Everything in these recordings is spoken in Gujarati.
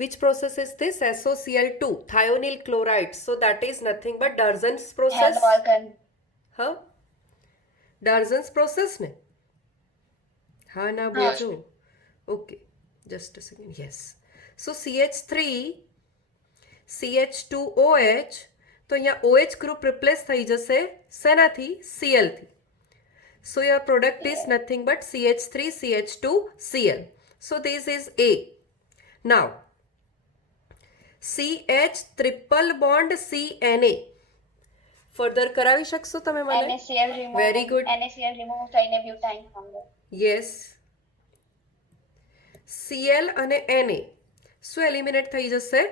Which process is this? SOCl2, thionyl chloride. So that is nothing but Darzan's process. Huh? Darzan's process ne? हाँ ना बोलજો. Okay, just a second. Yes. So CH3, CH2OH, તો અહીંયા OH group replace થઈ જશે શેનાથી? Cl થી. So your product is nothing but CH3, CH2, Cl. So this is A. Now, CH triple bond CNA. Further કરાવી શકશો તમે મને? NaCl remove. Very good. NaCl remove થઈને butane from there. Yes. Cl અને Na. શું એલિમિનેટ થઈ જશે?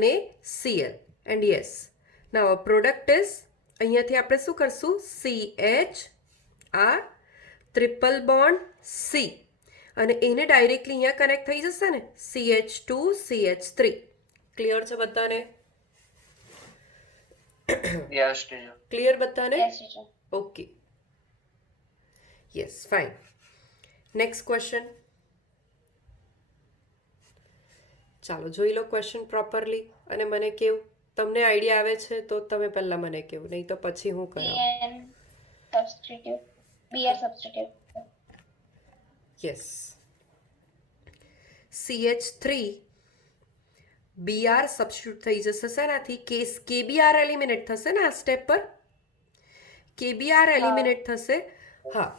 NaCl. And yes. Now our product is, અહીંયાથી આપણે શું કરશું? CH આ ટ્રિપલ બોન્ડ C અને એને ડાયરેક્ટલી અહીંયા કનેક્ટ થઈ જશે ને? CH2 CH3. ક્લિયર છે બધાને? Yes, teacher. ક્લિયર બધાને? Yes, teacher. Okay. Yes, fine. Next question. ચાલો જોઈ લો ક્વેશ્ચન પ્રોપરલી અને મને કેવું. તમને આઈડિયા આવે છે તો તમે પહેલા મને કેવું, નહીં તો પછી હું કરાવું. BN substitute. Br substitute. Yes. CH3 BR substitute થઈ જશે શેનાથી? KBr એલિમિનેટ થશે ને આ સ્ટેપ પર? KBr એલિમિનેટ થશે. હા,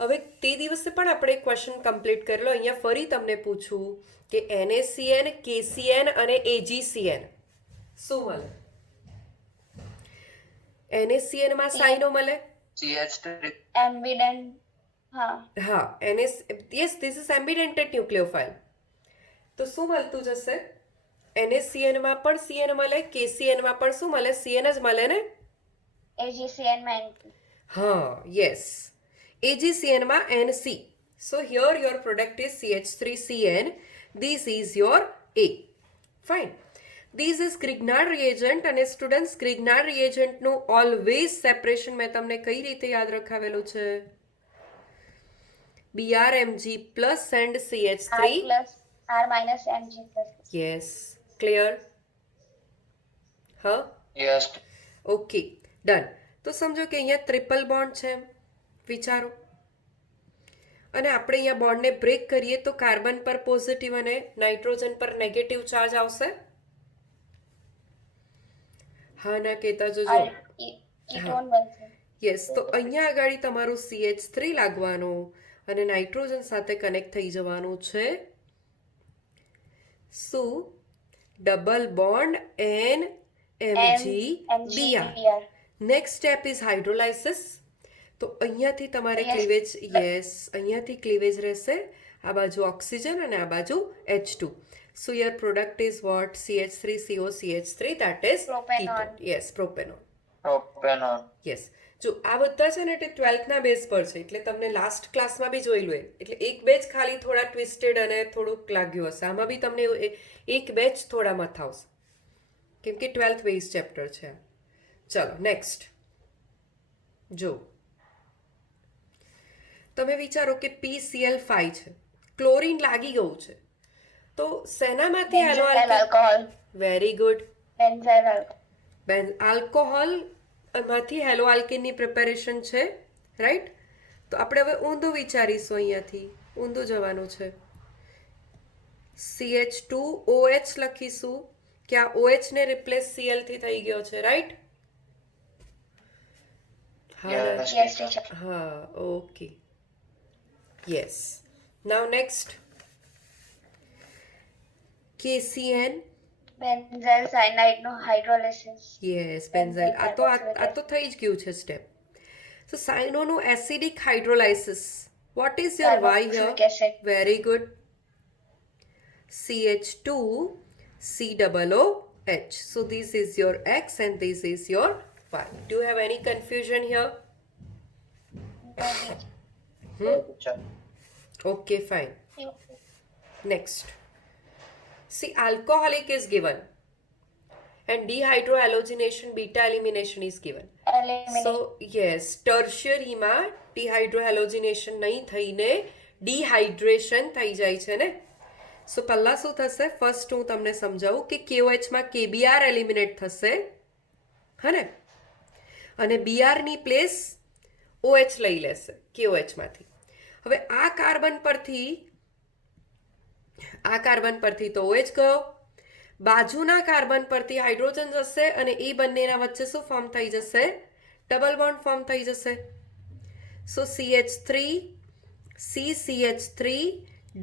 હવે તે દિવસે પણ આપણે ક્વેશ્ચન કમ્પ્લીટ કરેલો. અહીંયા ફરી તમને પૂછું કે NaCN, KCN અને AgCN શું મળે? NaCN માં સાઇનો મળે. CH3. Ambident. હા. હા, yes, this is ambidentate nucleophile. તો શું મળતું જશે? NaCN માં પણ CN મળે, KCN માં પણ શું મળે? CN જ મળે ને? AgCN માં NC. હા, yes. AgCN માં NC. So here your product is CH3CN. This is your A. Fine. This is Grignard reagent અને સ્ટુડન્ટ્સ Grignard reagent નું always separation મેં તમને કઈ રીતે યાદ રખાવેલું છે? BrMg plus and CH3. R plus R minus Mg plus. Yes. Clear? હા? Yes. Okay, done. તો સમજો કે અહીંયા ટ્રિપલ બોન્ડ છે, વિચારો. અને આપણે અહીંયા બોન્ડને બ્રેક કરીએ તો કાર્બન પર પોઝિટિવ અને નાઇટ્રોજન પર નેગેટિવ ચાર્જ આવશે. હા ના કહેતા જોજો. Ketone બનશે. યસ, તો અહીંયા આગળ તમારું CH3 લાગવાનું અને નાઇટ્રોજન સાથે કનેક્ટ થઈ જવાનું છે. શું? Double bond NMgBr. Next step is hydrolysis. તો અહીંયાથી તમારે ક્લીવેજ, યસ, અહીંયાથી ક્લીવેજ રહેશે. આ બાજુ ઓક્સિજન અને આ બાજુ H2. So your product is what? CH3COCH3, that is Propanol. ketone. Yes, propanol. Propanol. Yes. જો આ બધા છે ને તે 12th ના બેઝ પર છે, એટલે તમને લાસ્ટ ક્લાસમાં બી જોયેલું હોય. એટલે એક બેચ ખાલી થોડા ટ્વિસ્ટેડ અને થોડુંક લાગ્યું હશે. આમાં બી તમને એક બેચ થોડા મથાવશે, કેમ કે 12th બેઝ ચેપ્ટર છે. ચલો નેક્સ્ટ જો. તમે વિચારો કે PCl5 છે, ક્લોરીન લાગી ગયું છે, તો શેનામાંથી હેલો alcohol. Very good. Benzyl alcohol. Alcohol માંથી હેલો આલ્કેનની પ્રિપેરેશન છે, રાઈટ? તો આપણે હવે ઊંધું વિચારીશું, અહીંયાથી ઊંધું જવાનું છે. CH2OH લખીશું કે આ OH ને રિપ્લેસ Cl થી થઈ ગયો છે, રાઈટ? Yes, Yes, teacher. હા, okay. Yes. Now next KCN. Benzyl cyanide નો hydrolysis. Yes, benzyl. આ તો થઈ જ ગયું છે સ્ટેપ. સો સાઇનોનું acidic hydrolysis. What is your Y here? Carboxylic acid. Very good. CH2COOH. So this is your X and this is your Y. Do you have any confusion here? teacher. Okay, fine. Next. See, alcoholic is given and dehydrohalogenation beta elimination is given. Elimination. So yes, tertiary માં dehydrohalogenation નહીં થઈને dehydration થઈ જાય છે ને. સો પહેલાં શું થશે, ફર્સ્ટ હું તમને સમજાવું કે KOHમાં KBr એલિમિનેટ થશે, હે ને, અને બીઆરની પ્લેસ OH લઈ લેશે KOHમાંથી. હવે આ કાર્બન પરથી તો OH ગયો, બાજુના કાર્બન પરથી હાઇડ્રોજન જશે અને એ બંનેના વચ્ચે શું ફોર્મ થઈ જશે, ડબલ બોન્ડ ફોર્મ થઈ જશે. સો CH3 CCH3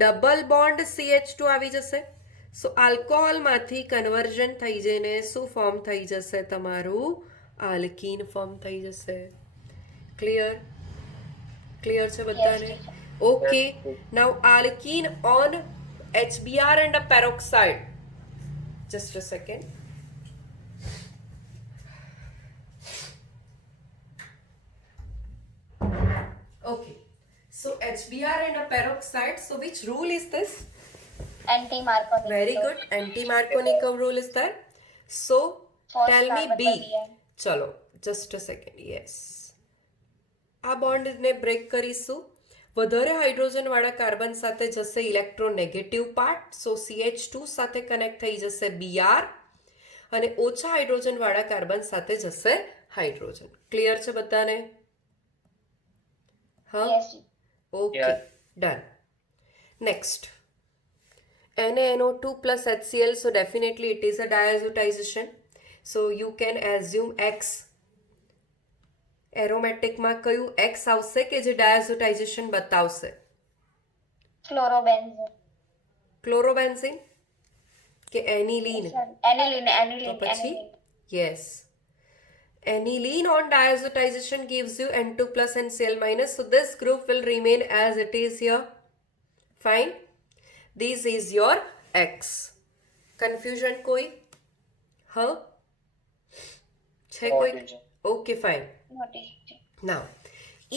double bond CH2 આવી જશે. સો આલ્કોહોલમાંથી કન્વર્ઝન થઈ જઈને શું ફોર્મ થઈ જશે, તમારું આલ્કીન ફોર્મ થઈ જશે. ક્લિયર છે બધાને? Okay. Now alkene on HBr and a peroxide. Just a second. Okay. So HBr and a peroxide. So which rule is this? Anti-Marconi. Very good. Anti-Marconi rule is there. So First tell me carbon B. by the end. ચલો just a second. Yes. આ બોન્ડને બ્રેક કરીશું. વધારે હાઇડ્રોજનવાળા કાર્બન સાથે જશે ઇલેક્ટ્રોનેગેટિવ પાર્ટ, સો CH2 સાથે કનેક્ટ થઈ જશે BR, અને ઓછા હાઇડ્રોજનવાળા કાર્બન સાથે જશે હાઇડ્રોજન. ક્લિયર છે બધાને? હા, Yes. Okay, Yeah. Done. Next, NaNO2 plus HCl, so definitely it is a diazotization. So you can assume X. એરોમેટિકમાં કયું X આવશે કે જે ડાયાઝોટાઇઝેશન બતાવશે? Chlorobenzene. ક્લોરોબેન્ઝીન કે એનિલીન? Aniline. તો પછી yes, aniline on diazotization gives you N2 plus and Cl minus, so this group will remain as it is here. Fine. This is your X. Confusion કોઈ? હા, છે કોઈ? Okay, fine. Notation. Now,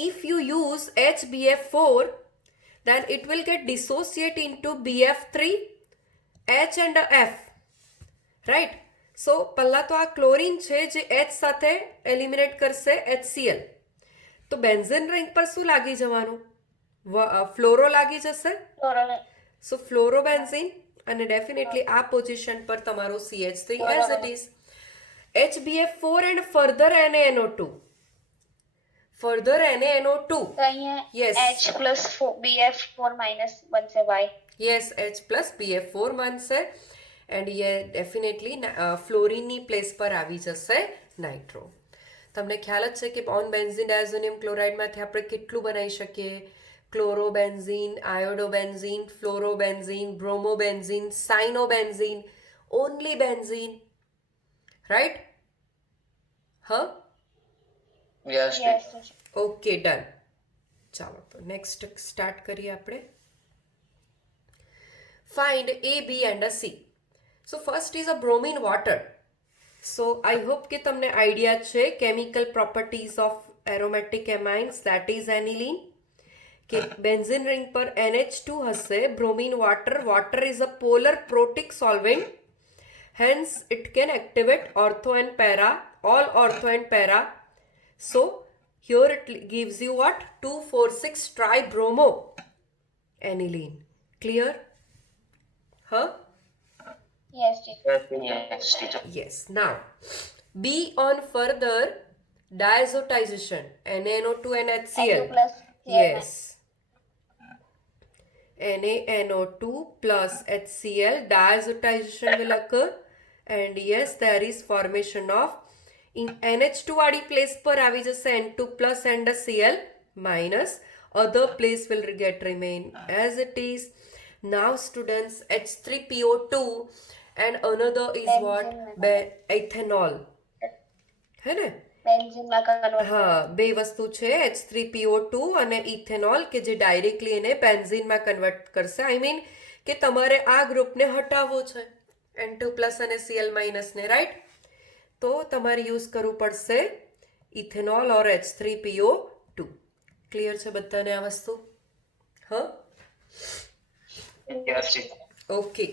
if you use HBF4, then it will get dissociate into BF3, H and a F. Right? So, પહેલા તો આ ક્લોરીન છે જે H સાથે એલિમિનેટ કરશે HCl. તો બેન્ઝીન રિંગ પર શું લાગી જવાનું? ફ્લોરો લાગી જશે. સો ફ્લોરોબેન્ઝીન, અને ડેફિનેટલી આ પોઝિશન પર તમારો CH3 as it is. HBF4 and further NaNO2. Further NaNO2. તો અહીંયા Yes. H plus BF4 minus બનશે Y. Yes, H plus BF4 બનશે, એન્ડ એ ડેફિનેટલી ફ્લોરિનની પ્લેસ પર આવી જશે નાઇટ્રો. તમને ખ્યાલ જ છે કે ઓન બેન્ઝીન ડાયઝોનિયમ ક્લોરાઇડમાંથી આપણે કેટલું બનાવી શકીએ? ક્લોરોબેન્ઝીન, આયોડોબેન્ઝીન, ફ્લોરોબેન્ઝીન, બ્રોમોબેન્ઝીન, સાઇનોબેન્ઝીન, ઓનલી બેન્ઝીન. રાઈટ? હા, Yes. Yes. Okay, done. ચાલો તો નેક્સ્ટ સ્ટાર્ટ કરીએ આપણે. Find A, B and a C. So first is a bromine water. So I hope કે તમને આઈડિયા છે chemical properties of aromatic amines, that is aniline. કે બેન્ઝીન રિંગ પર NH2 હશે, bromine water. Water is a polar protic solvent. Hence it can activate ortho and para, all ortho and para. So here it gives you what? 2,4,6 tribromo aniline. Clear? Huh? Yes, teacher. Yes, teacher. Yes. Now, B on further diazotization, NaNO2 and HCl. N2 plus Cl Yes. NaNO2 plus HCl, diazotization will occur, and yes, there is formation of in NH2 વાળી place પર આવી જશે N2 plus and a Cl minus. Other place will remain as it is. Now students, H3PO2 and another is what? Ethanol. है ने? બેન્ઝીનમાં કન્વર્ટ. હા, બે વસ્તુ છે, H3PO2 અને ઇથેનોલ, કે જે ડાયરેક્ટલી એને બેન્ઝીનમાં કન્વર્ટ કરશે. આઈ મીન કે તમારે આ ગ્રુપને હટાવવો છે, N2 પ્લસ અને Cl માઇનસને, રાઈટ? તો તમારે યુઝ કરવું પડશે ઇથેનોલ ઓર H3PO2. ક્લિયર છે બધાને આ વસ્તુ? હા, Yes, teacher. ઓકે.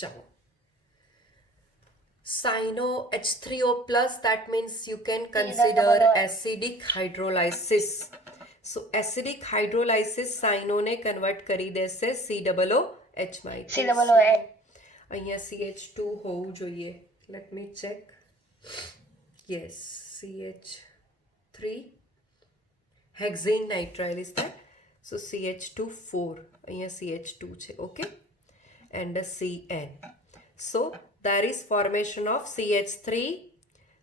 ચાલો, Cyano H3O plus, that means you can consider acidic hydrolysis. So acidic hydrolysis સાઇનોને કન્વર્ટ કરી દેશે COOH માં. COOH. અહીંયા CH2 હોવું જોઈએ. Let me check. Yes, CH3 hexane nitrile is that. So CH2 4, અહીંયા CH2 છે. Okay, and CN. સો there is formation of CH3,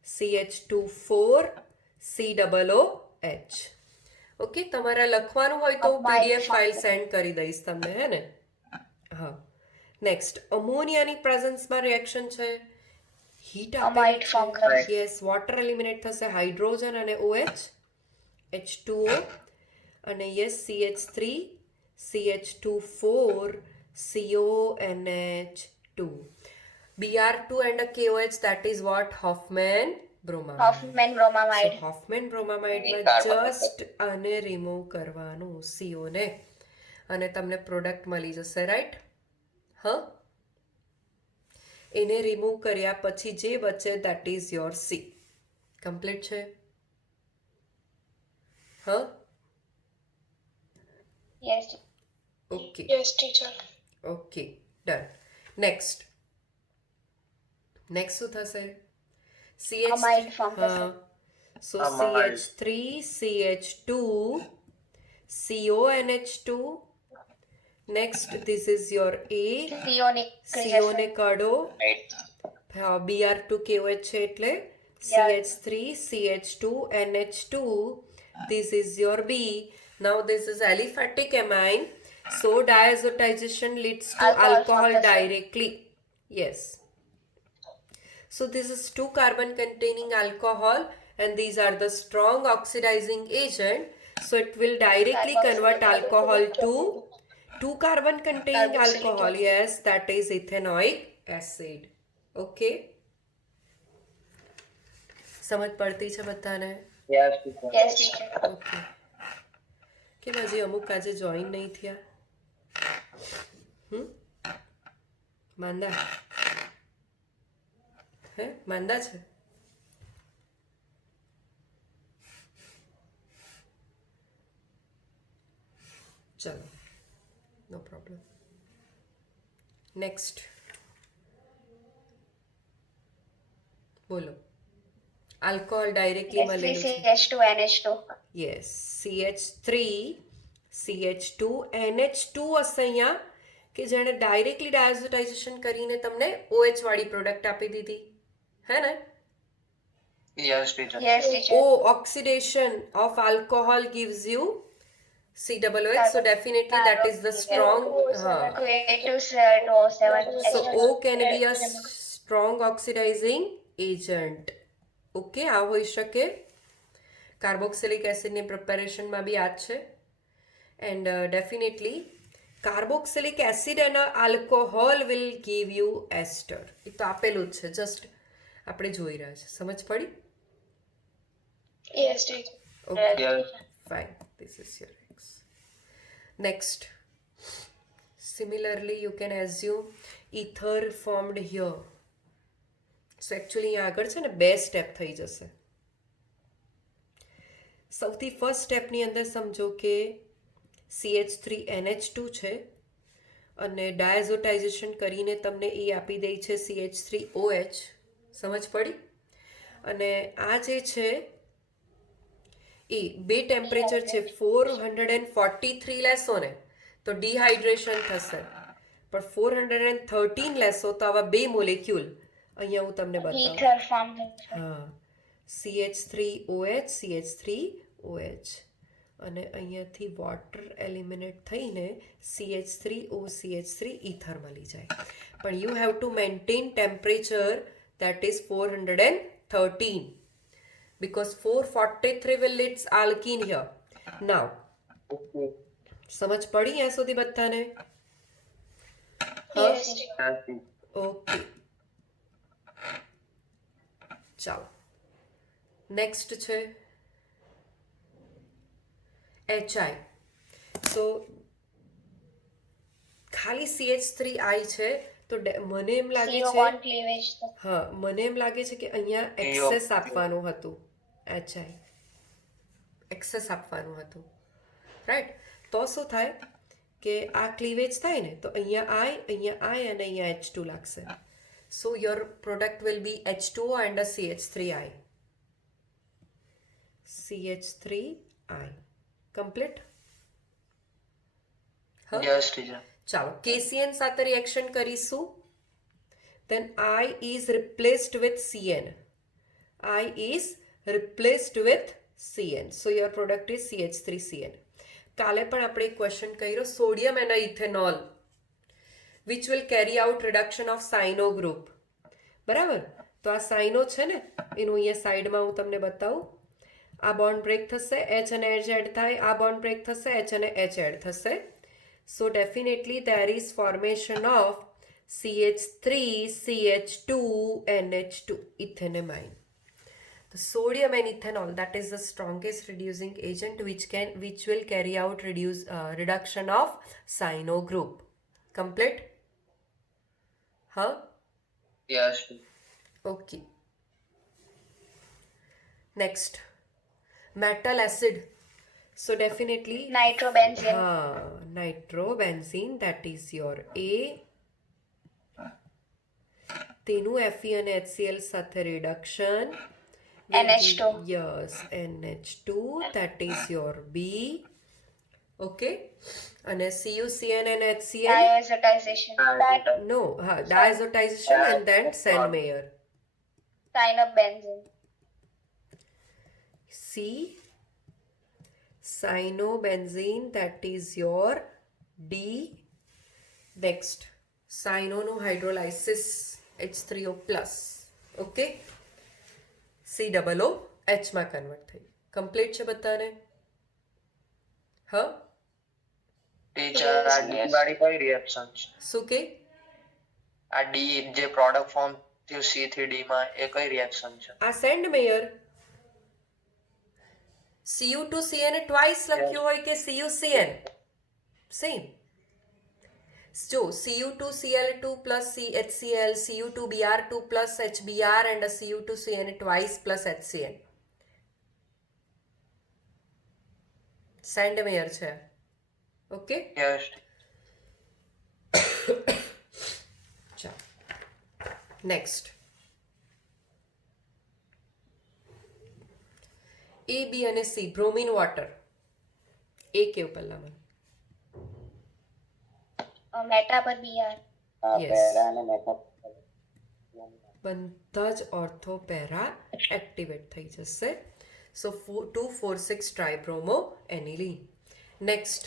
CH2 4, COOH. Okay, તમારે લખવાનું હોય તો હું PDF ફાઇલ સેન્ડ કરી દઈશ તમને, હે ને? હા. નેક્સ્ટ, અમોનિયાની પ્રેઝન્સમાં રિએક્શન છે. હીટ Amide form કરશે. યસ, વોટર એલિમિનેટ થશે, હાઇડ્રોજન અને OH, H2O, અને yes CH3, CH2 4, CONH2. Br2 and a KOH, that is what? Hoffman bromamide. Hoffman bromamide. So, Hoffman bromamide માં Carbon. જસ્ટ આને રિમૂવ કરવાનું, CO ને, અને તમને પ્રોડક્ટ મળી જશે, રાઈટ? હ, એને રિમૂવ કર્યા પછી જે બચે that is your C. Complete છે? હ, Yes. Okay Yes, teacher. Okay, done. Next શું થશે? Amide form હા, સો Amide. CH3, CH2, CONH2. Next, this is your A. CO ને CO ને કાઢો. Right. હા, Br2 KOH છે એટલે CH3, CH2, NH2. This is your B. Now this is aliphatic amine. So diazotization leads to Alcohol alcohol formation. directly. Yes. So this is 2 carbon containing alcohol, and these are the strong oxidizing agent. So it will directly convert alcohol to 2 carbon containing Carboxylic alcohol. Yes, that is ethanoic acid. Okay. સમજ પડતી છે બધાને? Yes, teacher. Yes, teacher. Okay. કેમ હજી અમુક આજે જોઈન નહીં થયા? માંદા? હે, માંદા છે? ચલો, નો પ્રોબ્લેમ. નેક્સ્ટ બોલો. આલ્કોહોલ ડાયરેક્ટલી મળેલું છે. CH2 NH2. Yes, CH3, CH2, NH2 હશે અહીંયા, કે જેણે ડાયરેક્ટલી ડાયઝોટાઇઝેશન કરીને તમને OH વાળી પ્રોડક્ટ આપી દીધી, હે ને? Yes, teacher. Yes, teacher. Oh, oxidation of alcohol gives you COOH, so definitely that is the strong. K2CO7. So O can be a strong oxidizing agent. Okay, આ હોઈ શકે. કાર્બોક્સિલિક એસિડની પ્રિપેરેશનમાં બી આ જ છે. એન્ડ ડેફિનેટલી કાર્બોક્સિલિક એસિડ અને આલ્કોહોલ વિલ ગીવ યુ એસ્ટર. એ તો આપેલું જ છે, જસ્ટ આપણે જોઈ રહ્યા છે. સમજ પડી? Yes, teacher. Okay, Yes. fine. This is your X. Next, similarly you can assume ether formed here. So actually અહીંયા આગળ છે ને 2 સ્ટેપ થઈ જશે. સૌથી ફર્સ્ટ સ્ટેપની અંદર સમજો કે CH3NH2 છે અને ડાયઝોટાઇઝેશન કરીને તમને એ આપી દે છે CH3OH. સમજ પડી? અને આ જે છે એ 2 ટેમ્પરેચર છે. 443 લેશો ને તો ડિહાઇડ્રેશન થશે, પણ 413 લેશો તો આવા 2 મોલેક્યુલ અહીંયા હું તમને બતાવું. Ether form. હા, CH3OH, CH3OH, અને અહીંયાથી વોટર એલિમિનેટ થઈને CH3O, CH3 ઇથર મળી જાય. પણ you have to maintain temperature that is 413 because 443 will leads alkene here. Now Okay. સમજ પડી ત્યાં સુધી બધાને? Yes, teacher. Yes, teacher. Okay, ચાલો નેક્સ્ટ છે HI. સો ખાલી CH3I છે તો મને એમ લાગે છે, CO1 cleavage. હા મને એમ લાગે છે કે અહીંયા એક્સેસ આપવાનું હતું. HI એક્સેસ આપવાનું હતું. રાઈટ. તો શું થાય કે આ ક્લીવેજ થાય ને તો અહીંયા આઈ અને અહીંયા H2 લાગશે. સો your product will be H2O and a CH3I. CH3I. Complete. Yes, teacher. ચાલો KCN સાથે રિએક્શન કરીશું. Then I is replaced with CN. I is replaced with CN. So your product is CH3CN. કાલે પણ આપણે એક ક્વેશ્ચન કર્યો સોડિયમ અને ethanol which will carry out reduction of સાઇનો group. બરાબર. તો આ સાઇનો છે ને એનું અહીંયા સાઈડમાં હું તમને બતાવું. આ બોન્ડ બ્રેક થશે, H અને H એડ થાય, આ બોન્ડ બ્રેક થશે, H અને H એડ થશે. So definitely there is formation of CH3, CH2, NH2, ethanamine. The sodium and ethanol, that is the strongest reducing agent which will carry out reduction of cyano group. Complete? Huh? Yes, teacher. Okay. Next, metal acid. So definitely Nitrobenzene. Nitrobenzene, that is your A. તેનું Fe અને HCl સાથે reduction. NH2. Yes, NH2, that is your B. Okay. And CuCN and HCl. Diazotization. No, diazotization and then Sandmeyer. Cyanobenzene. C. Cyanobenzene, that is your D. Next, cyano no hydrolysis H3O plus. Okay. COO H માં કન્વર્ટ થઈ. કમ્પ્લીટ છે બધાને? હા. Teacher, આ D વાળી કઈ રિએક્શન છે? શું કે? આ D જે પ્રોડક્ટ ફોર્મ થયું C3D માં એ કઈ રિએક્શન છે? આ સેન્ડમેયર Cu2CN ટ્વાઇસ લખ્યું હોય કે CuCN સેમ. જો Cu2Cl2 plus CHCl, Cu2Br2 plus HBr and a Cu2CN twice plus HCN. સેન્ડમેયર છે. ઓકે. Yes. ચાલો નેક્સ્ટ A, B અને C બ્રોમિન વોટર. એ કેવું પહેલા મને? Meta પર BR. Yes. બધા જ ઓર્થો પેરા એક્ટિવેટ થઈ જશે. સો 2,4,6 ટ્રાઇબ્રોમો એનિલીન. નેક્સ્ટ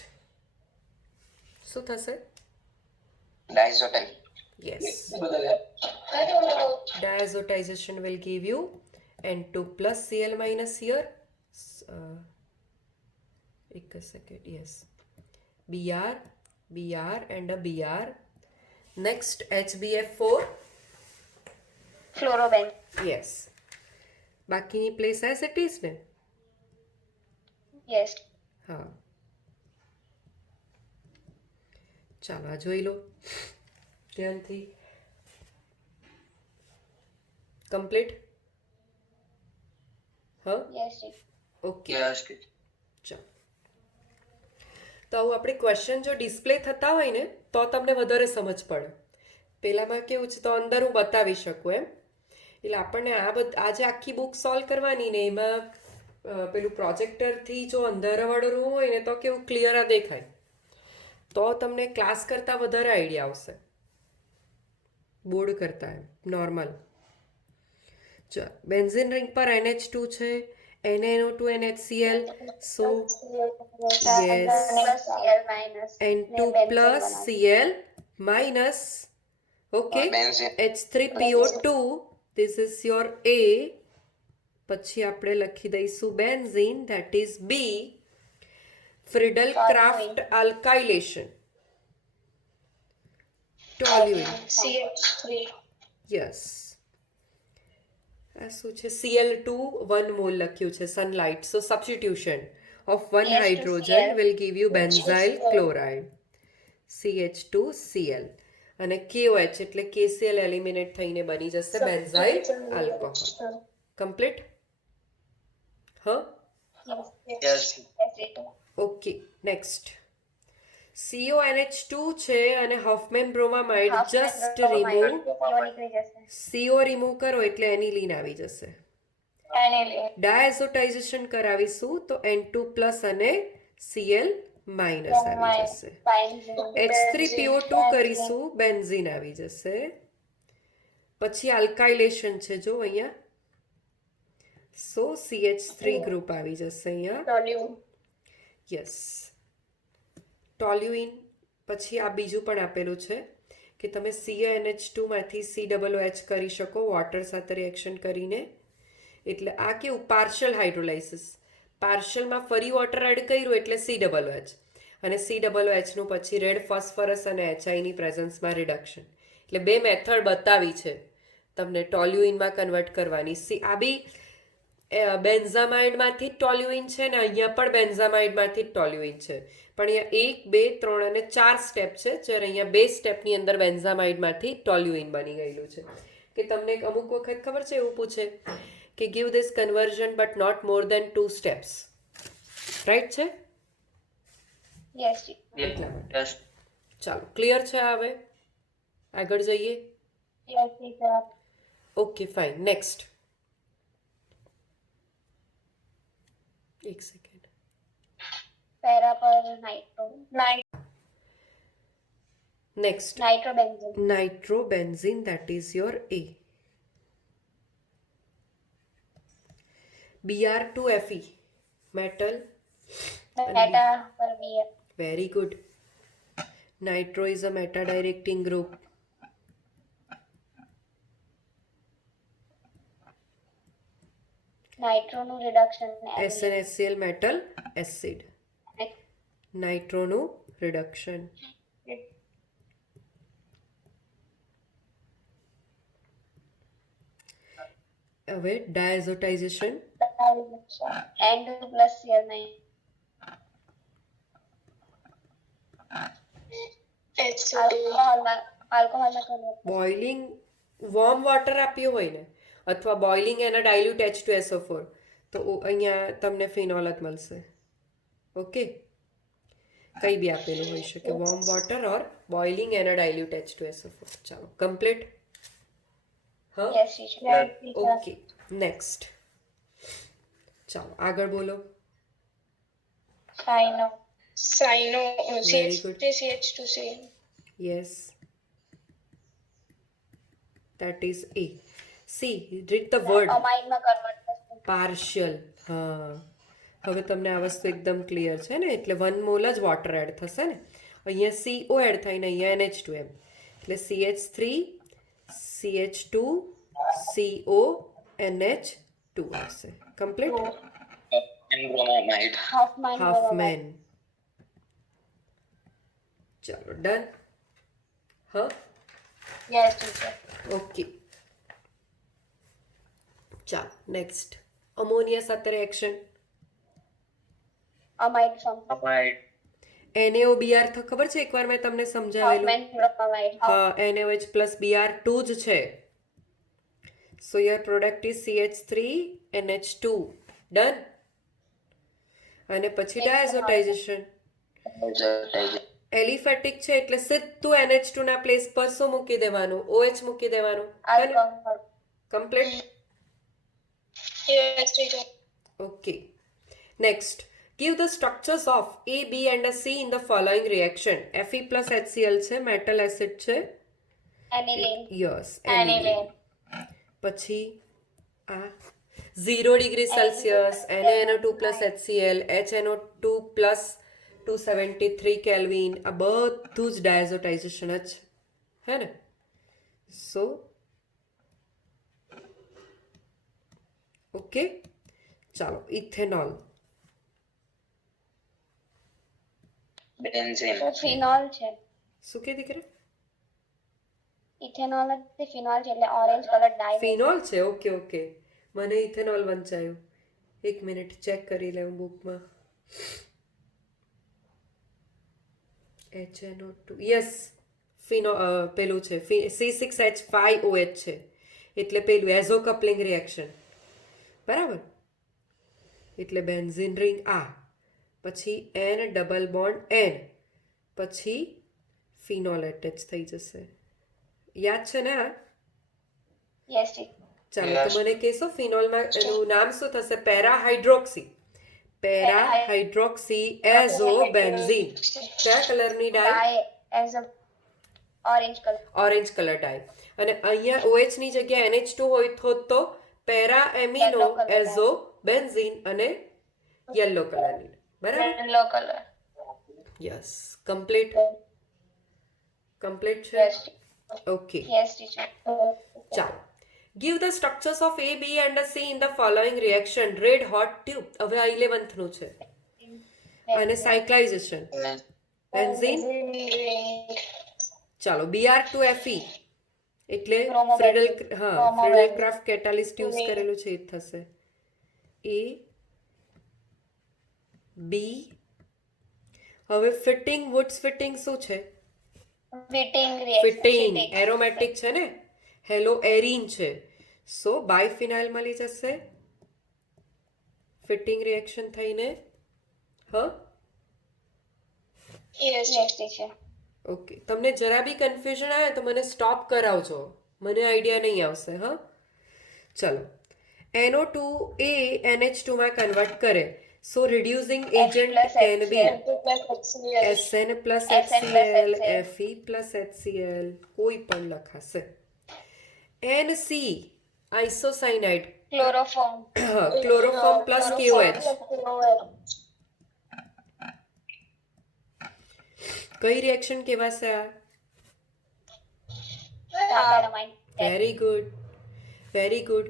શું થશે? Yes. Diazotization will give you N2 plus Cl minus here. एक second. Yes. Br and a Br. Next HBF4. Fluorobenzene. Yes. બાકીની પ્લેસ એઝ ઇટ ઇઝ ને? Yes. હા. ચાલો આ જોઈ લો ધ્યાનથી. કમ્પ્લીટ? હા. Yes. ઓકે. Yes, teacher. ચાલો તો આવું આપણે ક્વેશ્ચન જો ડિસ્પ્લે થતા હોય ને તો તમને વધારે સમજ પડે. પહેલાંમાં કેવું છે તો અંદર હું બતાવી શકું એમ. એટલે આપણને આજે આખી બુક સોલ્વ કરવાની ને એમાં પેલું પ્રોજેક્ટરથી જો અંધારાવાળો રૂમ હોય ને તો કેવું ક્લિયર આ દેખાય. તો તમને ક્લાસ કરતાં વધારે આઈડિયા આવશે બોર્ડ કરતાં એમ નોર્મલ. ચાલો બેન્ઝિન રિંગ પર NH2 છે, NaNO2 and HCl. So yes, Cl minus. N2 plus Cl minus. Okay, H3PO2. This is your A. પછી આપણે લખી દઈશું benzene, that is B. Friedel-Crafts alkylation. Toluene. CH3. Yes. આ શું છે? Cl2 1 mole લખ્યું છે sunlight. So substitution of one Yes to hydrogen Cl. will give you benzyl chloride. CH2Cl. અને KOH એટલે KCl એલિમિનેટ થઈને બની જશે બેન્ઝાઇલ આલ્કોહોલ. કમ્પ્લીટ? હા. Yes. ઓકે નેક્સ્ટ CONH2 છે અને હોફમેન બ્રોમામાઇડ જસ્ટ રિમૂવ CO નીકળી જશે CO રિમૂવ કરો એટલે એનિલીન આવી જશે. એનિલીન ડાયઝોટાઇઝેશન કરાવીશું તો N2 પ્લસ અને Cl માઇનસ આવી જશે. H3PO2 કરીશું બેન્ઝીન આવી જશે. પછી આલ્કાઇલેશન છે જો અહીંયા, સો CH3 ગ્રુપ આવી જશે અહીંયા. Yes toluene. પછી આ બીજું પણ આપેલું છે કે તમે CONH2 માંથી COOH કરી શકો વોટર સાથે રિએક્શન કરીને. એટલે આ કેવું પાર્શિયલ હાઇડ્રોલાઇસિસ, પાર્શિયલમાં ફરી વોટર એડ કર્યું એટલે COOH અને COOHનું પછી રેડ ફોસ્ફરસ અને HIની પ્રેઝન્સમાં રિડક્શન. એટલે બે મેથડ બતાવી છે તમને ટોલ્યુઇનમાં કન્વર્ટ કરવાની. આ બી બેન્ઝામાઇડમાંથી જ ટોલ્યુઇન છે ને અહીંયા પણ બેન્ઝામાઇડમાંથી જ ટોલ્યુઇન છે, પણ અહીંયા 1, 2, 3 અને 4 સ્ટેપ છે, જ્યારે અહીંયા 2 સ્ટેપની અંદર બેન્ઝામાઇડમાંથી ટોલ્યુઇન બની ગયેલું છે. કે તમને અમુક વખત ખબર છે એવું પૂછે કે give this conversion but not more than 2 steps, right છે? યસ એટલા માટે. યસ. ચાલો ક્લિયર છે હવે, આગળ જઈએ. Yes teacher okay fine. Next એક સેકન્ડ. પેરા પર next nitrobenzene nitrobenzene, that is your A. Br2Fe metal, meta પર B very good. Nitro is a meta directing group. નાઇટ્રોનું રિડક્શન SnHCl metal acid. નાઇટ્રોનું રિડક્શન. હવે ડાયઝોટાઇઝેશન. N2 પ્લસ Cl9 આલ્કોહોલમાં કન્વર્ટ બોઇલિંગ વોર્મ વોટર આપ્યું હોય ને અથવા બોઇલિંગ એના ડાયલ્યુટ H2SO4 તો અહીંયા તમને ફિનોલ જ મળશે. ઓકે, કઈ બી આપેલું હોઈ શકે, વોર્મ વોટર ઓર બોઇલિંગ એના ડાયલ્યુટ H2SO4. ચાલો કમ્પ્લીટ. હા યસ ટીચર ઓકે નેક્સ્ટ. ચાલો આગળ બોલો. સાઇનો Very good. CH2C Yes, that is A. See, read the word અમાઇનમાં કન્વર્ટ થશે partial. હા, હવે તમને આ વસ્તુ એકદમ ક્લિયર છે ને, એટલે 1 મોલ જ વોટર એડ થશે ને, અહીંયા CO એડ થાય ને અહીંયા NH2 એમ, એટલે CH3 CH2 CO NH2 હશે. કમ્પ્લીટ. હાફમેન. ચાલો ડન. હા યસ ટીચર ઓકે. ચાલો નેક્સ્ટ. અમોનિયા સાથે રિએક્શન. અમાઇડ ફોર્મ અમાઇડ NaOBr તો ખબર છે, એકવાર મેં તમને સમજાવેલું. હાફમેન બ્રોમાઇડ હા, NaOH પ્લસ Br2 જ છે. સો your product is CH3 NH2. Done. અને પછી ડાયઝોટાઇઝેશન. એલિફેટિક છે એટલે સીધું NH2 ના પ્લેસ પર શું મૂકી દેવાનું? OH મૂકી દેવાનું. Alcohol complete. Yes teacher Okay. Next, give the structures of A, B and a C in the following reaction. Fe plus HCl છે, metal acid છે. એનિલીન Yes, એનિલીન પછી આ 0 degree Celsius, NaNO2 plus HCl, HNO2 plus 273 kelvin, આ બધું જ ડાયઝોટાઇઝેશન જ હે ને. સો ઓકે, ચાલો ઇથેનોલ. બેન્ઝીન ફિનોલ છે શું કે દીકરા? ઇથેનોલ જ ફિનોલ છે એટલે ઓરેન્જ કલર ડાય ફિનોલ છે. ઓકે ઓકે, મને ઇથેનોલ વંચાયું. એક મિનિટ ચેક કરી લઉં બુકમાં. HNO2 યસ, પેલું છે C6H5OH છે, એટલે પેલું એઝો કપલિંગ રિએક્શન. બરાબર, એટલે બેન્ઝીન રિંગ આ પછી એન ડબલ બોન્ડ એન, પછી ફિનોલ એટેચ થઈ જશે. યાદ છે ને આ? Yes teacher. ચાલો Yes. તો મને કહેશો ફિનોલમાં એનું નામ શું થશે? પેરાહાઇડ્રોક્સી. Para hydroxy azo benzene. કયા કલરની ડાય? Dye as a orange color. Orange colour dye. અને અહીંયા OH ની જગ્યાએ NH2 હોય તો para amino Yellow colour azo benzene અને યલો કલરની. બરાબર? Yellow color. યસ. કમ્પ્લીટ છે? Yes. ઓકે. Yes teacher. ચાલો. Give the structures of A, B and C in the following reaction. Red hot tube. હવે આ 11th નું છે. અને cyclization. Benzene. ચાલો Br2Fe એટલે ફ્રીડલ ક્રાફ્ટ કેટાલિસ્ટ યુઝ કરેલું છે એ થશે. A B. હવે ફિટિંગ વુડ્સ ફિટિંગ શું છે? ફિટિંગ એરોમેટિક છે ને, હેલો એરીન છે. સો બાયફિનાઇલ મળી જશે ફિટિંગ રિએક્શન થઈને. Yes teacher. ઓકે. તમને જરા બી કન્ફ્યુઝન આવે તો મને સ્ટોપ કરાવજો, મને આઈડિયા નહીં આવશે. ચલો. NO2 એ NH2 માં કન્વર્ટ કરે. So reducing agent can be SN plus HCl, Fe plus HCl, કોઈ પણ લખાશે. NC isocyanide, Chloroform. Chloroform plus KOH. કઈ રિએક્શન કહેવાશે આ? Carbamide. Very good, very good.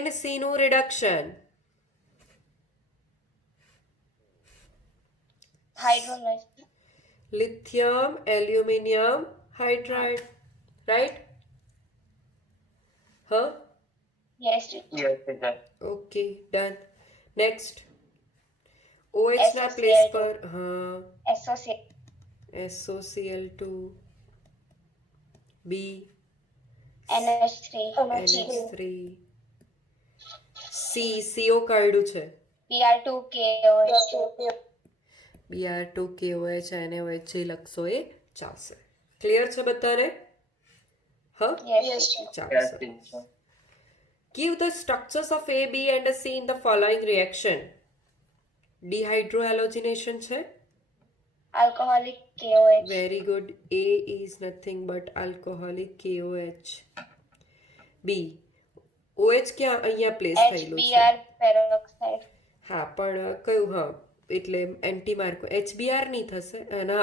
NC નું reduction. Hydrolysis. Lithium aluminium hydride. Right? Yes teacher. Yes, teacher. Okay, done. Next. OH ના પ્લેસ પર Associate. SOCl2 B NH3. NH3 C CO કાઢ્યું છે. Br2KOH. Br2KOH NaOH જે લખશો એ ચાલશે. ક્લિયર છે બધાને? Yes. ચાલશે. Yes, teacher. Give the structures of A, B and C in the following reaction. Dehydrohalogenation છે. Alcoholic KOH. Very good. A is nothing but alcoholic KOH. B. OH ક્યાં અહીંયા પ્લેસ થયેલું છે? HBr peroxide. હા, પણ કયું? એટલે એન્ટી માર્કો HBr નહીં થશે. અને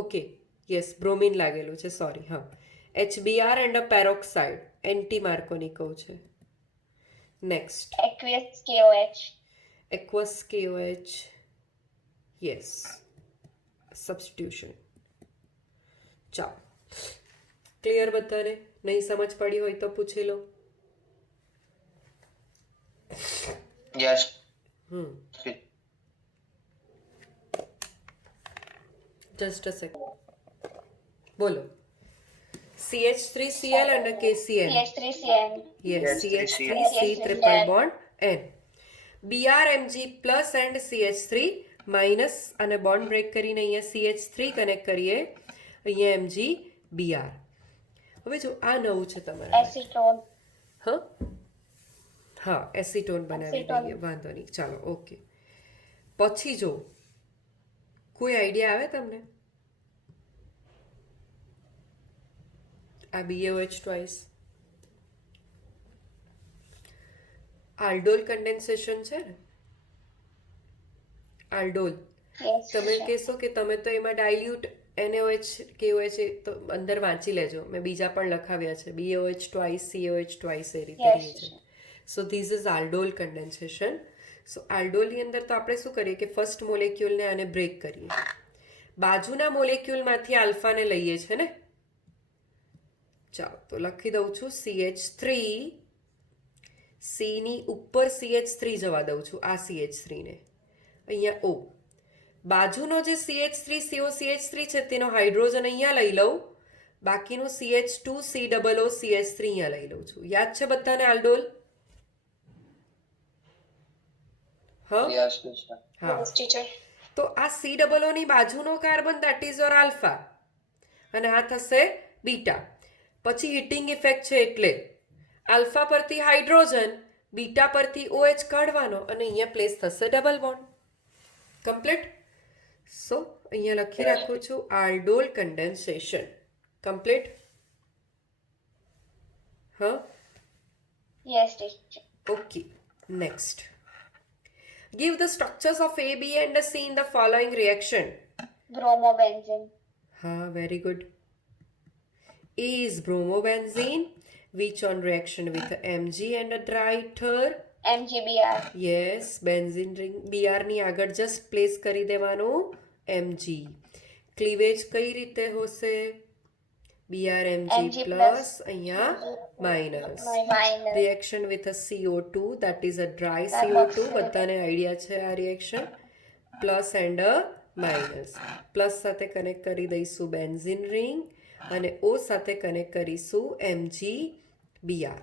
ઓકે, યસ, બ્રોમિન લાગેલું છે, sorry. HBr and peroxide anti Markovnikov કહું છે. Next. Aqueous KOH. Aqueous KOH. Yes, substitution. ચાલો. ક્લિયર બધાને? નહીં સમજ પડી હોય તો પૂછી લો. Yes. Just a second. બોલો. CH3Cl and KCl. CH3CN. Yes, Yes, CH3C triple bond N. BrMg plus and CH3 minus અને બોન્ડ બ્રેક કરીને અહીંયા CH3 કનેક્ટ કરીએ, અહીંયા MgBr. હવે જો આ નવું છે તમારા. Acetone. એસિટોન બનાવી Acetone. દઈએ, વાંધો નહીં. ચાલો, ઓકે. પછી જો કોઈ આઈડિયા આવે તમને? આ BaOH ટ્વાઇસ આલ્ડોલ કન્ડેન્સેશન છે ને, આલ્ડોલ. Yes. તમે કહેશો કે તમે તો એમાં ડાયલ્યુટ NaOH KOH એ તો અંદર વાંચી લેજો, મેં બીજા પણ લખાવ્યા છે, BaOH ટ્વાઇસ, COH ટ્વાઇસ, એ રીતે Yes. રહે છે. So this is aldol condensation. સો આલ્ડોલની અંદર તો આપણે શું કરીએ કે ફર્સ્ટ મોલેક્યુલને આને બ્રેક કરીએ, બાજુના મોલેક્યુલમાંથી આલ્ફાને લઈએ છે ને. ચાલો તો લખી દઉં છું CH3, Cની ઉપર CH3 જવા દઉં છું, આ CH3ને અહીંયા O. બાજુનો જે CH3 COCH3 છે તેનો હાઇડ્રોજન અહીંયા લઈ લઉં, બાકીનું CH2 COO CH3 અહીંયા લઈ લઉં છું. યાદ છે બધાને આલ્ડોલ? હા યસ ટીચર. હા Yes, teacher. તો આ COO ની બાજુનો carbon that is your alpha અને આ થશે બીટા. પછી હીટિંગ ઇફેક્ટ છે એટલે આલ્ફા પરથી હાઇડ્રોજન, બીટા પરથી OH કાઢવાનો અને અહીંયા પ્લેસ થશે ડબલ બોન્ડ. કમ્પ્લીટ. સો અહીંયા લખી રાખું છું આલ્ડોલ કન્ડેન્સેશન. કમ્પ્લીટ. હા Yes, teacher. okay. Next, give the structures of A, B and C in the following reaction. Bromobenzene. Very good. A is bromobenzene, which on reaction with Mg and a dry ether. MgBr. Yes, benzene ring Br ની આગળ just place કરી દેવાનું Mg. ક્લીવેજ કઈ રીતે હોશે? BrMg Mg plus અહીંયા minus. Minus. Reaction with a CO2, that is a dry CO2. બધાને આઈડિયા છે આ reaction. Plus and a minus. Plus સાથે કનેક્ટ કરી દઈશું બેન્ઝિન રિંગ અને O સાથે કનેક્ટ કરીશું MgBr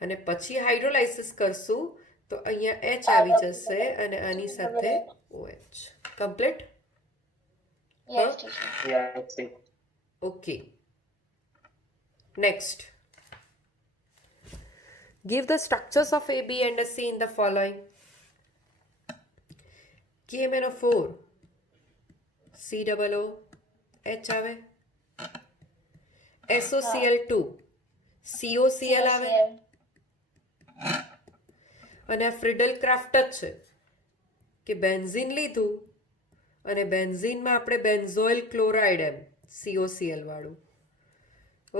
અને પછી હાઇડ્રોલાઇસિસ કરશું તો અહીંયા H આવી જશે અને આની સાથે OH. Complete. Yes, teacher. Yes. Okay. Next. Give the structures of A, B and C in the following. KMNO4 COO H આવે. SOCl2 COCl આવે અને આ ફ્રીડલ ક્રાફ્ટ જ છે કે બેન્ઝીન લીધું અને બેન્ઝીનમાં આપણે બેન્ઝોઇલ ક્લોરાઇડ એમ COCl વાળું.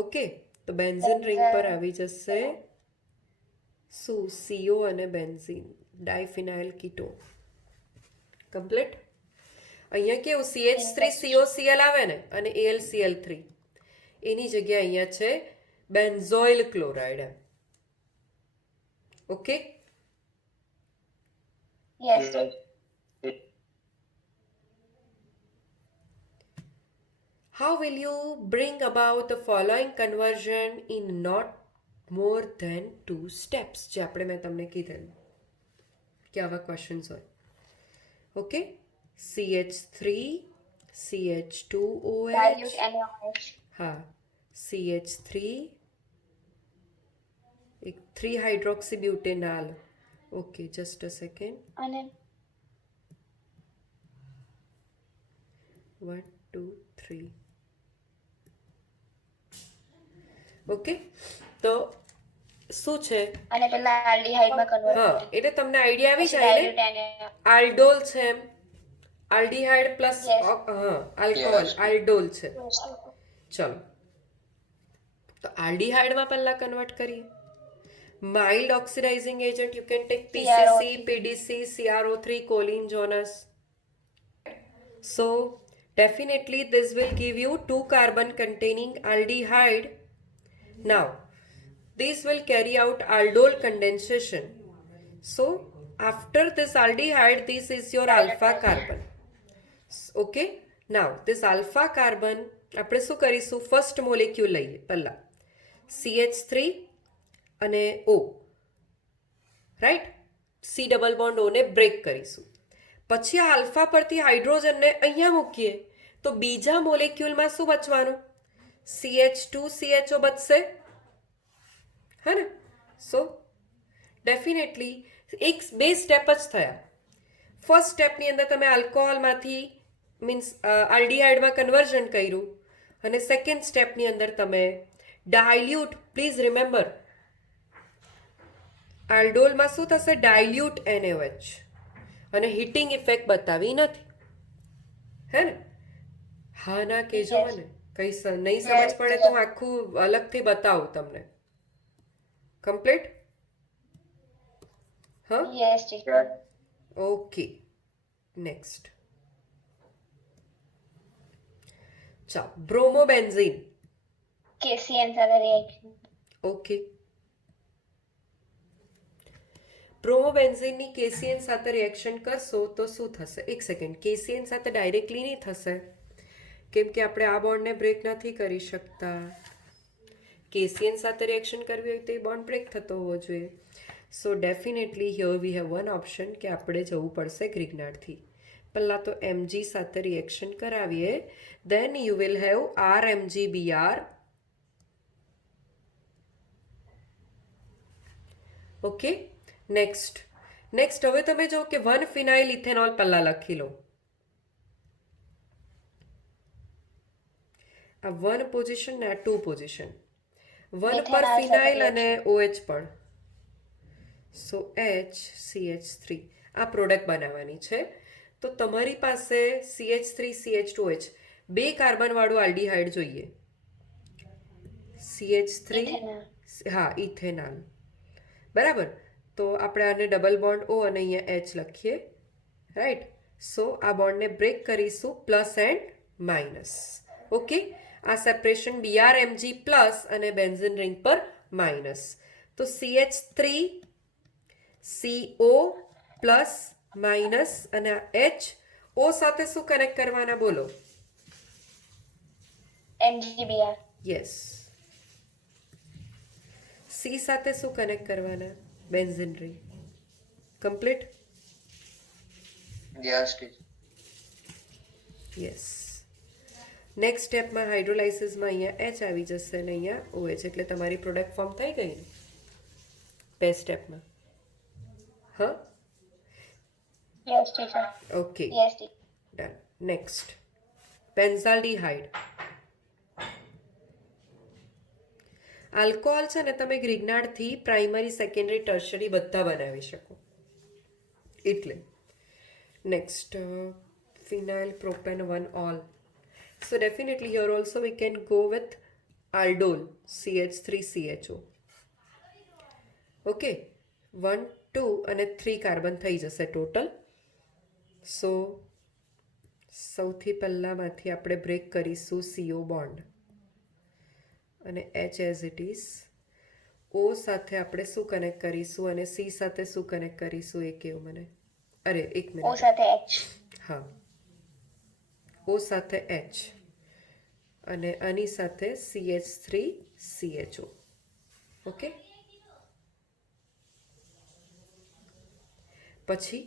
ઓકે, તો બેન્ઝીન રિંગ પર આવી જશે શું? CO અને બેન્ઝીન ડાયફિનાઇલ કીટોન. કમ્પ્લીટ. અહીંયા કેવું CH3COCl આવે ને અને AlCl3 એની જગ્યાએ અહીંયા છે બેન્ઝોઇલ ક્લોરાઇડ એમ. Okay. Yes, teacher. How will you bring about the following conversion in not more than 2 steps? જે આપણે મેં તમને કીધેલું કે આવા ક્વેશ્ચન્સ હોય. Okay, CH3 CH2OH. Dilute NaOH. હા, CH3 એક 3 hydroxybutanal. Okay, just a second. અને 1 2 3. ઓકે, તો શું છે? અને પેલા આલ્ડીહાઇડમાં કન્વર્ટ હા, કરે. એટલે તમને આઈડિયા આવી પછી જાય ને. dilute NaOH. આલ્ડોલ છે એમ, આલ્ડીહાઇડ પ્લસ Yes. હા આલ્કોહોલ Yes. આલ્ડોલ છે. ચલો, તો આલ્ડીહાઇડમાં પહેલા કન્વર્ટ કરીએ. Mild oxidising agent you can take PCC, PDC, CrO3, choline Jonas. So definitely this will give you 2 carbon containing aldehyde. Now this will carry out aldol condensation. So after this aldehyde, this is your alpha carbon. Okay, now this alpha carbon આપણે શું કરીશું? ફર્સ્ટ મોલેક્યુલ લઈએ પહેલા CH3 અને O, right? C double bond O ને બ્રેક કરીશું. પછી આ આલ્ફા પરથી હાઇડ્રોજનને અહીંયા મૂકીએ તો બીજા મોલેક્યુલમાં શું બચવાનું? CH2CHO બચશે, હે ને? સો ડેફિનેટલી એક બે સ્ટેપ જ થયા. ફર્સ્ટ સ્ટેપની અંદર તમે આલ્કોહોલમાંથી મીન્સ આલ્ડીહાઇડમાં કન્વર્ઝન કર્યું અને સેકન્ડ સ્ટેપની અંદર તમે ડાયલ્યુટ, પ્લીઝ રિમેમ્બર આલ્ડોલમાં શું થશે? ડાયલ્યુટ NaOH અને હીટિંગ ઇફેક્ટ બતાવી નથી, હે ને? હા ના કહેજો મને, કઈ નહીં સમજ પડે તો હું આખું અલગથી બતાવું તમને. કમ્પ્લીટ. હા, Yes, teacher. ઓકે. નેક્સ્ટ. ચાલો, બ્રોમોબેન્ઝીન. KCN સાથે reaction. ઓકે, બ્રોમોબેન્ઝીનની KCN સાથે રિએક્શન કરશો તો શું થશે? એક સેકન્ડ, KCN સાથે ડાયરેક્ટલી નહીં થશે કેમ કે આપણે આ બોન્ડને બ્રેક નથી કરી શકતા. KCN સાથે રિએક્શન કરવી હોય તો એ બોન્ડ બ્રેક થતો હોવો જોઈએ. સો definitely here we have one option કે આપણે જવું પડશે ગ્રિગ્નાર્ડથી. પહેલાં તો એમજી સાથે રિએક્શન કરાવીએ, then you will have R Mg Br. Okay, next હવે તમે જો કે 1 ફિનાઇલ ઇથેનોલ પહેલાં લખી લો. આ 1 પોઝિશન ને આ 2 પોઝિશન, 1 પર Ethanol ફિનાઇલ સાથે અને OH પણ. સો HCH3 આ પ્રોડક્ટ બનાવવાની છે. તો તમારી પાસે CH3CH2OH 2 કાર્બનવાળું આલ્ડીહાઇડ જોઈએ. CH3 Ethanol. હા ઇથેનોલ, બરાબર. તો આપણે આને ડબલ બોન્ડ O અને અહીંયા H લખીએ, રાઈટ. સો આ બોન્ડને બ્રેક કરીશું પ્લસ એન્ડ માઇનસ. ઓકે, આ સેપરેશન BrMg પ્લસ અને બેન્ઝિન રિંગ પર માઇનસ. તો CH3 CO પ્લસ માઇનસ અને આ H O સાથે શું કનેક્ટ કરવાના બોલો? MgBr. યસ. C સાથે શું કનેક્ટ કરવાના? Benzene ring. Complete? Yes teacher. Yes. Next સ્ટેપમાં હાઇડ્રોલાઇસિસમાં અહીંયા H આવી જશે અને અહીંયા OH, એટલે તમારી પ્રોડક્ટ ફોર્મ થઈ ગઈ ને બે સ્ટેપમાં. હા, Yes, teacher. Okay, Yes, teacher. Done. Next benzaldehyde. Alcohol છે ને તમે ગ્રિગ્નાર્ડથી પ્રાઇમરી, સેકન્ડરી, ટર્શરી બધા બનાવી શકો. એટલે next phenyl propane 1 all. So definitely here also we can go with aldol CH3CHO. Okay, 1 2 અને 3 કાર્બન થઈ જશે ટોટલ. સો સૌથી પહેલાંમાંથી આપણે બ્રેક કરીશું CO બોન્ડ અને H as it is. O સાથે આપણે શું કનેક્ટ કરીશું અને C સાથે શું કનેક્ટ કરીશું એ કહો મને. અરે એક O મિનિટ, સાથે H. હા, O સાથે H અને આની સાથે CH3CHO. ઓકે, પછી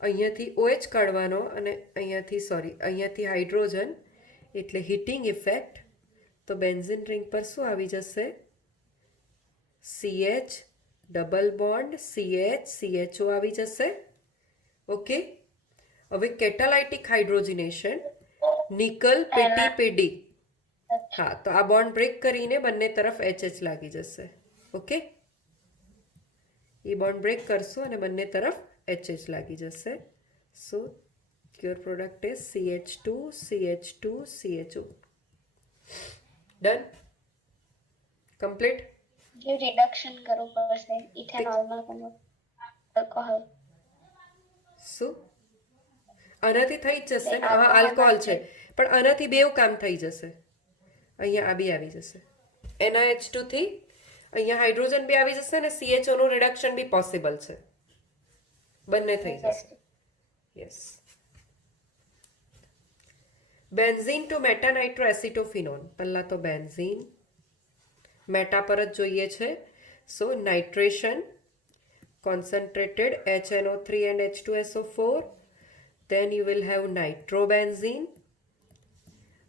અહીંયાથી OH કાઢવાનો અને અહીંયાથી હાઇડ્રોજન, એટલે હીટિંગ ઇફેક્ટ. તો બેન્ઝિન રિંગ પર શું આવી જશે? CH double bond CH CHO આવી જશે. ઓકે, હવે કેટાલાઇટિક હાઇડ્રોજિનેશન, નિકલ પેટી. હા, તો આ બોન્ડ બ્રેક કરીને બંને તરફ HH લાગી જશે. ઓકે, એ બોન્ડ બ્રેક કરશું અને બંને તરફ HH લાગી જશે. સો your product is CH2 CH2 CHO. Done, complete. જે રિડક્શન કરવું પડશે ઇથેનોલમાં કન્વર્ટ આલ્કોહોલ. શું આનાથી થઈ જ જશે ને? હા, આલ્કોહોલ છે પણ આનાથી બેવ કામ થઈ જશે. અહીંયા આ બી આવી જશે, NiH2 થી અહીંયા હાઇડ્રોજન બી આવી જશે અને CHO નું રિડક્શન બી પોસિબલ છે. બંને થઈ જશે. યસ. Benzene to meta nitroacetophenone. પહેલાં તો બેન્ઝીન મેટા પર જ જોઈએ છે. So nitration, concentrated HNO3 and H2SO4. Then you will have nitrobenzene.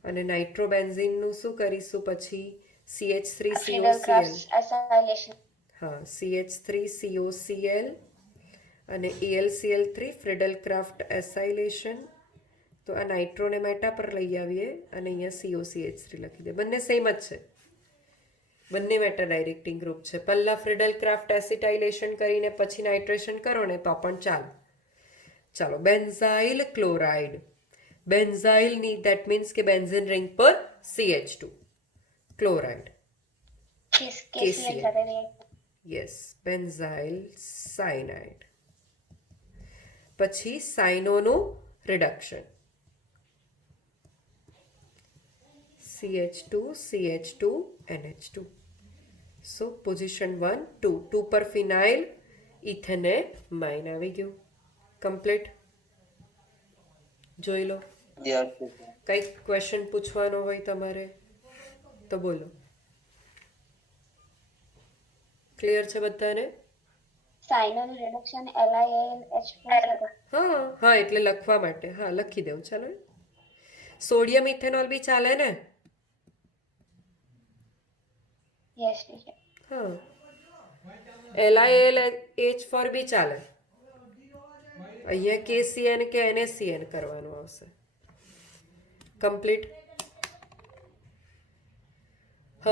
અને નાઇટ્રોબેન્ઝીનનું શું કરીશું પછી? CH3COCl. Acylation. હા, CH3COCl અને AlCl3 ફ્રિડલ-ક્રાફ્ટ એસાઇલેશન. તો આ નાઇટ્રોને મેટા પર લઈ આવીએ અને અહીંયા COCH3 લખી દે. બંને સેમ જ છે, બંને મેટા ડાયરેક્ટિંગ ગ્રુપ છે. પહેલાં ફ્રિડલ-ક્રાફ્ટ એસિટાઇલેશન કરીને પછી નાઇટ્રેશન કરો ને તો પણ ચાલો. ચાલો, બેન્ઝાઇલ ક્લોરાઇડ. બેન્ઝાઇલની દેટ મીન્સ કે બેન્ઝિન રિંગ પર CH2 ક્લોરાઇડ. KCl સાથે react. Yes, benzyl cyanide. પછી સાઇનોનું રિડક્શન, CH2 CH2 NH2. સો પોઝિશન 1 2 2 પર ફિનાઇલ ઇથેને માઇન આવી ગયું. કમ્પ્લીટ. જોઈ લો. Yes teacher. કંઈક ક્વેશ્ચન પૂછવાનો હોય તમારે તો બોલો. ક્લિયર છે બધાને? સાઇનોનું રિડક્શન LiAlH4 સાથે. હા હા એટલે લખવા માટે હા લખી દઉં ચાલો. સોડિયમ ઇથેનોલ બી ચાલે ને? Yes teacher. હા LiAlH4 બી ચાલે. અહીંયા KCN કે NaCN કરવાનું આવશે. કમ્પ્લીટ. હ